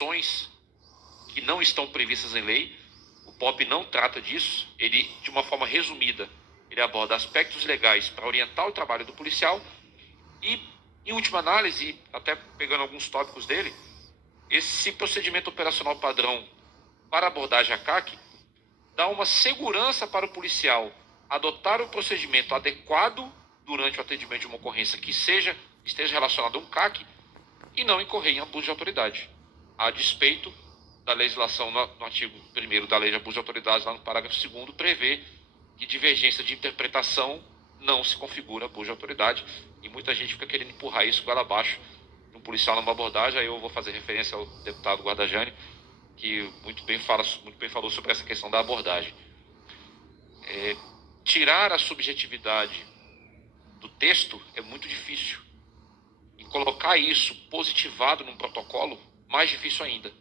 ações que não estão previstas em lei. O POP não trata disso. Ele, de uma forma resumida, ele aborda aspectos legais para orientar o trabalho do policial e, em última análise, até pegando alguns tópicos dele, esse procedimento operacional padrão para abordagem a CAC dá uma segurança para o policial adotar o procedimento adequado durante o atendimento de uma ocorrência que esteja relacionada a um CAC e não incorrer em abuso de autoridade, a despeito da legislação no artigo 1º da Lei de Abuso de Autoridade, lá no parágrafo 2º, prevê que divergência de interpretação não se configura abuso de autoridade, e muita gente fica querendo empurrar isso goela abaixo de um policial numa abordagem. Aí eu vou fazer referência ao deputado Guardajani, que muito bem falou sobre essa questão da abordagem. Tirar a subjetividade do texto é muito difícil. E colocar isso positivado num protocolo, mais difícil ainda.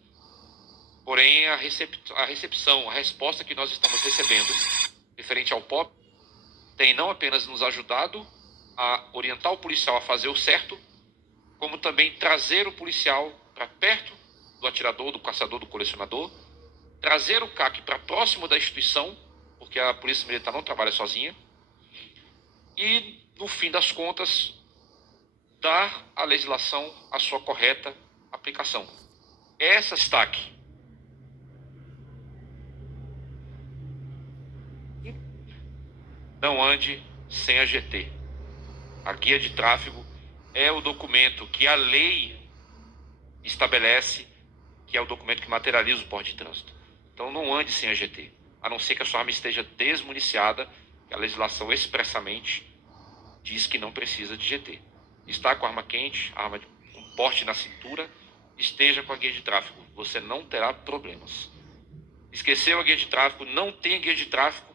Porém, a recepção, a resposta que nós estamos recebendo referente ao POP tem não apenas nos ajudado a orientar o policial a fazer o certo, como também trazer o policial para perto do atirador, do caçador, do colecionador, trazer o CAC para próximo da instituição, porque a Polícia Militar não trabalha sozinha, e, no fim das contas, dar à legislação a sua correta aplicação. Essa destaque. Não ande sem a GT. A guia de tráfego é o documento que a lei estabelece, que é o documento que materializa o porte de trânsito. Então não ande sem a GT, a não ser que a sua arma esteja desmuniciada, que a legislação expressamente diz que não precisa de GT. Está com a arma quente, arma com porte na cintura, esteja com a guia de tráfego, você não terá problemas. Esqueceu a guia de tráfego, não tem guia de tráfego,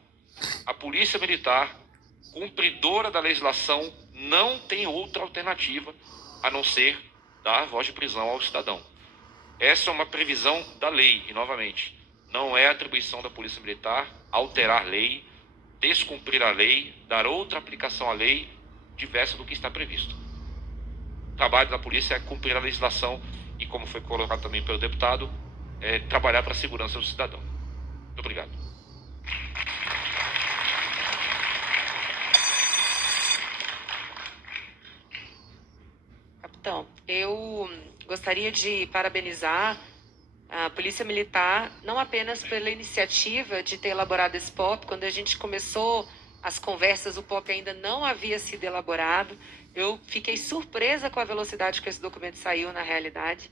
a Polícia Militar, cumpridora da legislação, não tem outra alternativa a não ser dar voz de prisão ao cidadão. Essa é uma previsão da lei, e novamente, não é atribuição da Polícia Militar alterar lei, descumprir a lei, dar outra aplicação à lei diversa do que está previsto. O trabalho da polícia é cumprir a legislação e, como foi colocado também pelo deputado, trabalhar para a segurança do cidadão. Muito obrigado. Capitão, eu gostaria de parabenizar a Polícia Militar, não apenas pela iniciativa de ter elaborado esse POP. Quando a gente começou as conversas, o POP ainda não havia sido elaborado. Eu fiquei surpresa com a velocidade que esse documento saiu na realidade.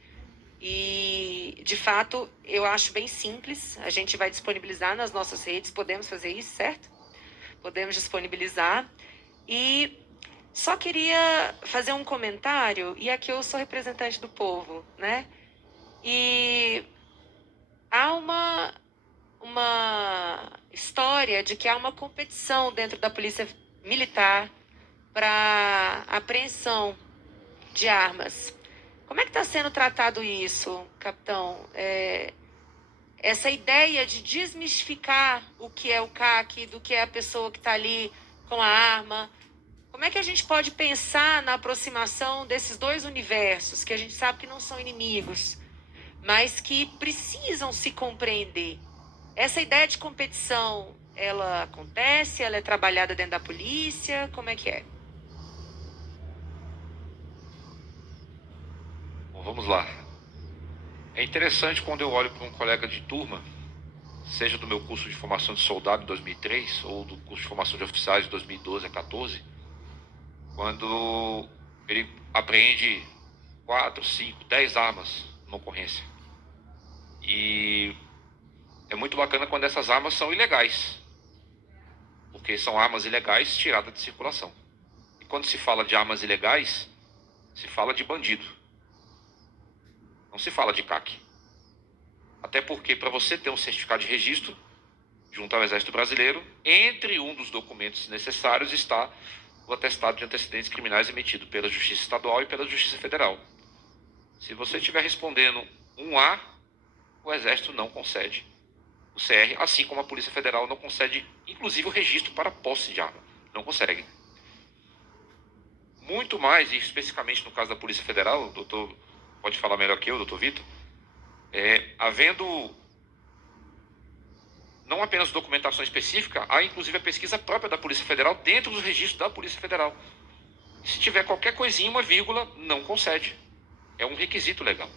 E, de fato, eu acho bem simples. A gente vai disponibilizar nas nossas redes, podemos fazer isso, certo? Podemos disponibilizar. E só queria fazer um comentário, e aqui eu sou representante do povo, né? E há uma história de que há uma competição dentro da Polícia Militar para apreensão de armas. Como é que está sendo tratado isso, capitão? Essa ideia de desmistificar o que é o CAC, do que é a pessoa que está ali com a arma. Como é que a gente pode pensar na aproximação desses dois universos, que a gente sabe que não são inimigos, mas que precisam se compreender? Essa ideia de competição, ela acontece? Ela é trabalhada dentro da polícia? Como é que é? Bom, vamos lá. É interessante quando eu olho para um colega de turma, seja do meu curso de formação de soldado em 2003 ou do curso de formação de oficiais de 2012 a 14, quando ele apreende 4, 5, 10 armas numa ocorrência. E é muito bacana quando essas armas são ilegais, porque são armas ilegais tiradas de circulação. E quando se fala de armas ilegais, se fala de bandido, não se fala de CAC. Até porque, para você ter um certificado de registro junto ao Exército Brasileiro, entre um dos documentos necessários está o atestado de antecedentes criminais emitido pela Justiça Estadual e pela Justiça Federal. Se você estiver respondendo um A, o Exército não concede o CR, assim como a Polícia Federal não concede, inclusive, o registro para posse de arma. Não consegue. Muito mais, e especificamente no caso da Polícia Federal, o doutor pode falar melhor que eu, doutor Vitor, Havendo não apenas documentação específica, há inclusive a pesquisa própria da Polícia Federal dentro dos registros da Polícia Federal. Se tiver qualquer coisinha, uma vírgula, não concede. É um requisito legal.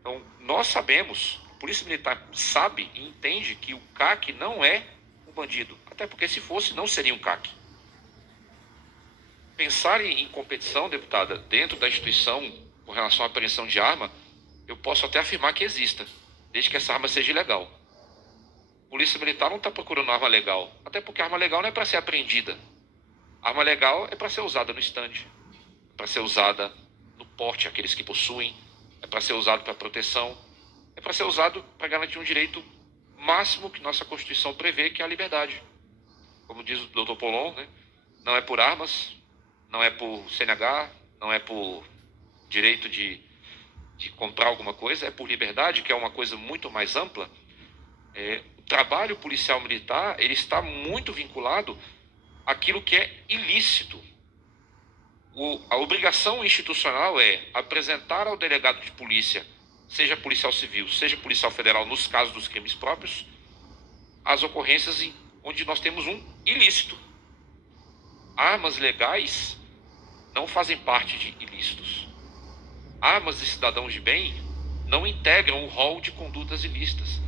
Então, nós sabemos, a Polícia Militar sabe e entende que o CAC não é um bandido. Até porque se fosse, não seria um CAC. Pensar em competição, deputada, dentro da instituição, com relação à apreensão de arma, eu posso até afirmar que exista, desde que essa arma seja ilegal. A Polícia Militar não está procurando arma legal, até porque a arma legal não é para ser apreendida. A arma legal é para ser usada no estande, é para ser usada no porte, aqueles que possuem, é para ser usado para proteção, é para ser usado para garantir um direito máximo que nossa Constituição prevê, que é a liberdade. Como diz o Dr. Polon, né? Não é por armas, não é por CNH, não é por direito de comprar alguma coisa, é por liberdade, que é uma coisa muito mais ampla. O trabalho policial militar, ele está muito vinculado àquilo que é ilícito. A obrigação institucional é apresentar ao delegado de polícia, seja policial civil, seja policial federal, nos casos dos crimes próprios, as ocorrências onde nós temos um ilícito. Armas legais não fazem parte de ilícitos. Armas de cidadãos de bem não integram o rol de condutas ilícitas.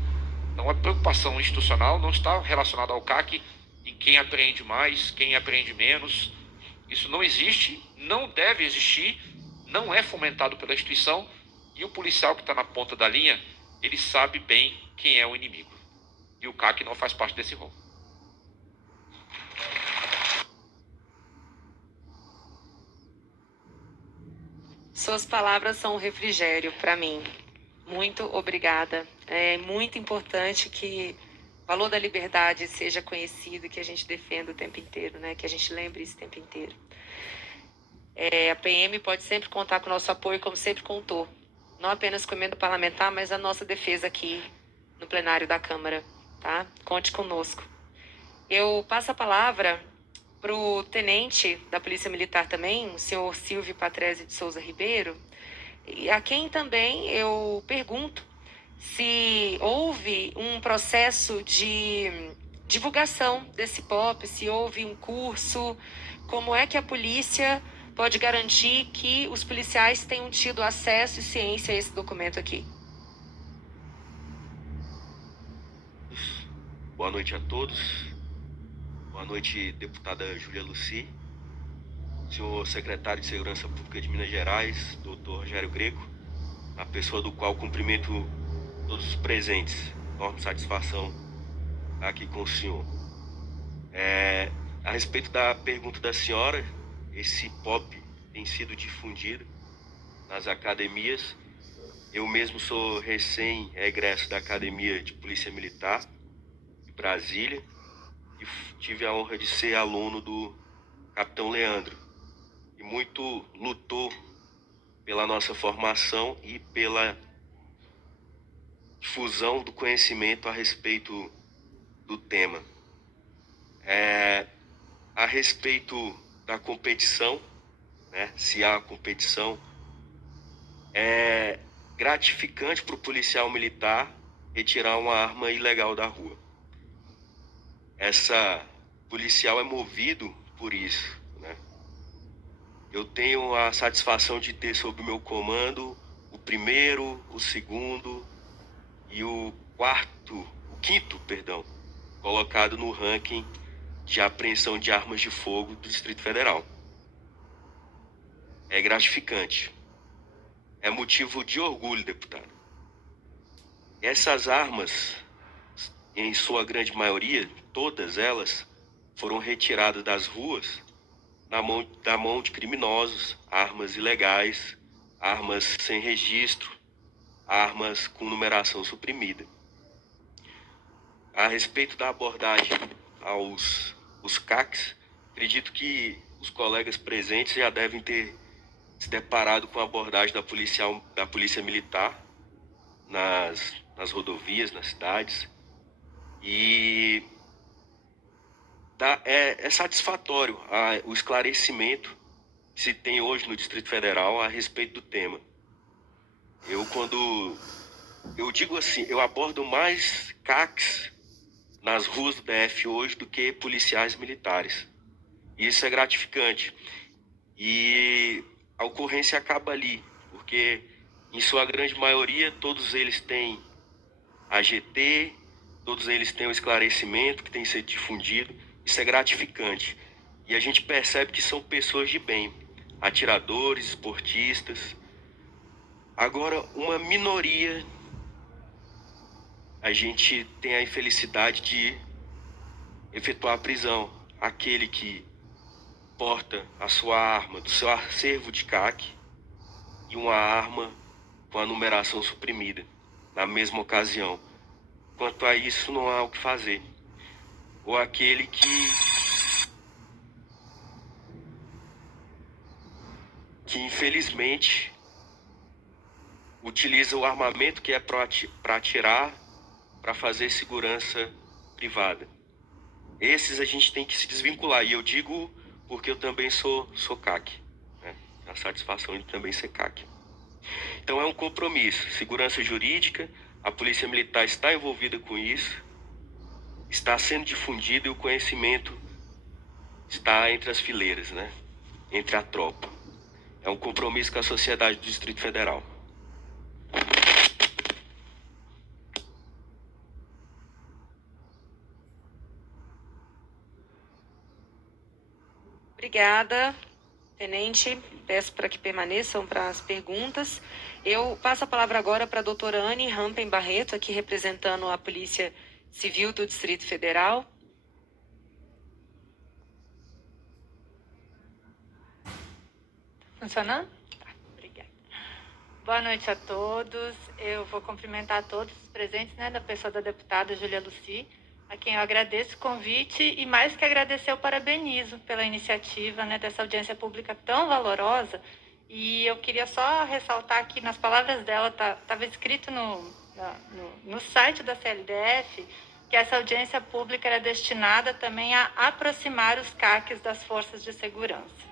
Então a preocupação institucional não está relacionada ao CAC em quem apreende mais, quem apreende menos. Isso não existe, não deve existir, não é fomentado pela instituição, e o policial que está na ponta da linha, ele sabe bem quem é o inimigo. E o CAC não faz parte desse rol. Suas palavras são um refrigério para mim. Muito obrigada. É muito importante que o valor da liberdade seja conhecido, que a gente defenda o tempo inteiro, né? Que a gente lembre isso o tempo inteiro. A PM pode sempre contar com o nosso apoio, como sempre contou. Não apenas com a emenda parlamentar, mas a nossa defesa aqui no plenário da Câmara, tá? Conte conosco. Eu passo a palavra para o tenente da Polícia Militar também, o senhor Silvio Patrese de Souza Ribeiro, e a quem também eu pergunto se houve um processo de divulgação desse POP, se houve um curso, como é que a polícia pode garantir que os policiais tenham tido acesso e ciência a esse documento aqui. Boa noite a todos. Boa noite, deputada Júlia Luci, senhor secretário de Segurança Pública de Minas Gerais, doutor Rogério Greco, a pessoa do qual cumprimento todos os presentes. Enorme satisfação estar aqui com o senhor. A respeito da pergunta da senhora, esse POP tem sido difundido nas academias. Eu mesmo sou recém-egresso da Academia de Polícia Militar de Brasília e tive a honra de ser aluno do Capitão Leandro, e muito lutou pela nossa formação e pela difusão do conhecimento a respeito do tema. A respeito da competição, né, se há competição, é gratificante para o policial militar retirar uma arma ilegal da rua. Essa policial é movido por isso, né? Eu tenho a satisfação de ter sob o meu comando o primeiro, o segundo e o quinto, colocado no ranking de apreensão de armas de fogo do Distrito Federal. É gratificante. É motivo de orgulho, deputado. Essas armas, em sua grande maioria, todas elas, foram retiradas das ruas da mão de criminosos, armas ilegais, armas sem registro, armas com numeração suprimida. A respeito da abordagem aos CACs, acredito que os colegas presentes já devem ter se deparado com a abordagem da Polícia Militar nas rodovias, nas cidades, e é satisfatório o esclarecimento que se tem hoje no Distrito Federal a respeito do tema. Eu, quando Eu digo assim, eu abordo mais CACs nas ruas do DF hoje do que policiais militares. E isso é gratificante. E a ocorrência acaba ali, porque em sua grande maioria todos eles têm AGT, todos eles têm um esclarecimento que tem que ser difundido. Isso é gratificante. E a gente percebe que são pessoas de bem, atiradores, esportistas. Agora, uma minoria, a gente tem a infelicidade de efetuar a prisão. Aquele que porta a sua arma do seu acervo de CAC e uma arma com a numeração suprimida na mesma ocasião. Quanto a isso, não há o que fazer. Ou aquele que infelizmente utiliza o armamento que é para atirar, para fazer segurança privada. Esses a gente tem que se desvincular. E eu digo porque eu também sou CAC, né? A satisfação de também ser CAC. Então é um compromisso. Segurança jurídica, a Polícia Militar está envolvida com isso, está sendo difundido e o conhecimento está entre as fileiras, né? Entre a tropa. É um compromisso com a sociedade do Distrito Federal. Obrigada, tenente. Peço para que permaneçam para as perguntas. Eu passo a palavra agora para a doutora Anne Rampen Barreto, aqui representando a Polícia Civil do Distrito Federal. Funcionando? Tá, obrigada. Boa noite a todos. Eu vou cumprimentar todos os presentes, né, da pessoa da deputada Júlia Lucy, a quem eu agradeço o convite e, mais que agradecer, eu parabenizo pela iniciativa, né, dessa audiência pública tão valorosa. E eu queria só ressaltar que, nas palavras dela, estava escrito no site da CLDF que essa audiência pública era destinada também a aproximar os CACs das forças de segurança.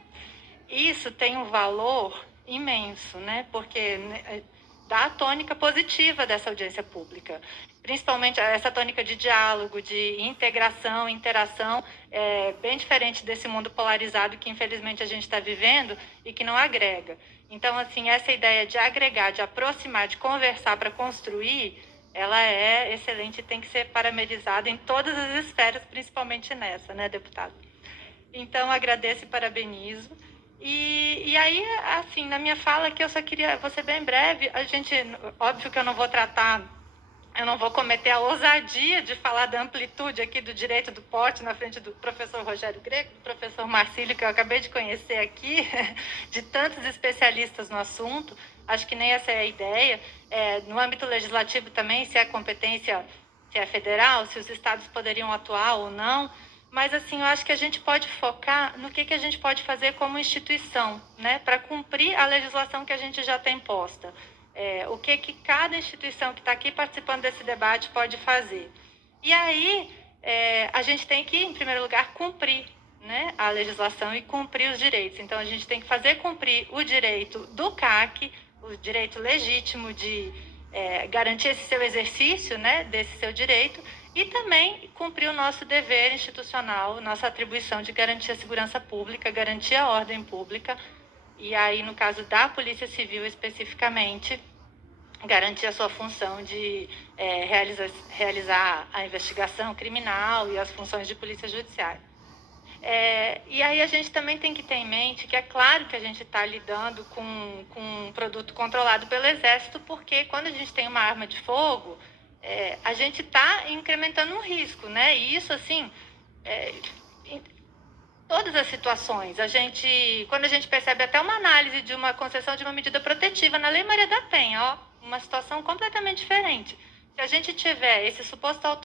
Isso tem um valor imenso, né? Porque dá a tônica positiva dessa audiência pública, principalmente essa tônica de diálogo, de integração, interação, bem diferente desse mundo polarizado que infelizmente a gente está vivendo e que não agrega. Então, assim, essa ideia de agregar, de aproximar, de conversar para construir, ela é excelente e tem que ser parabenizada em todas as esferas, principalmente nessa, né, deputado? Então, agradeço e parabenizo. E aí, assim, na minha fala aqui, eu só queria, vou ser bem breve, óbvio que eu não vou cometer a ousadia de falar da amplitude aqui do direito do porte na frente do professor Rogério Greco, do professor Marcílio, que eu acabei de conhecer aqui, de tantos especialistas no assunto. Acho que nem essa é a ideia. No âmbito legislativo também, se é competência, se é federal, se os estados poderiam atuar ou não. Mas, assim, eu acho que a gente pode focar no que a gente pode fazer como instituição, né, para cumprir a legislação que a gente já tem posta. O que cada instituição que está aqui participando desse debate pode fazer. E aí, a gente tem que, em primeiro lugar, cumprir, né, a legislação e cumprir os direitos. Então, a gente tem que fazer cumprir o direito do CAC, o direito legítimo de garantir esse seu exercício, né, desse seu direito, e também cumprir o nosso dever institucional, nossa atribuição de garantir a segurança pública, garantir a ordem pública, e aí, no caso da Polícia Civil especificamente, garantir a sua função de realizar a investigação criminal e as funções de polícia judiciária. E aí a gente também tem que ter em mente que é claro que a gente está lidando com um produto controlado pelo Exército, porque quando a gente tem uma arma de fogo, a gente está incrementando um risco, né? E isso, assim, em todas as situações, quando a gente percebe até uma análise de uma concessão de uma medida protetiva na Lei Maria da Penha, uma situação completamente diferente. Se a gente tiver esse suposto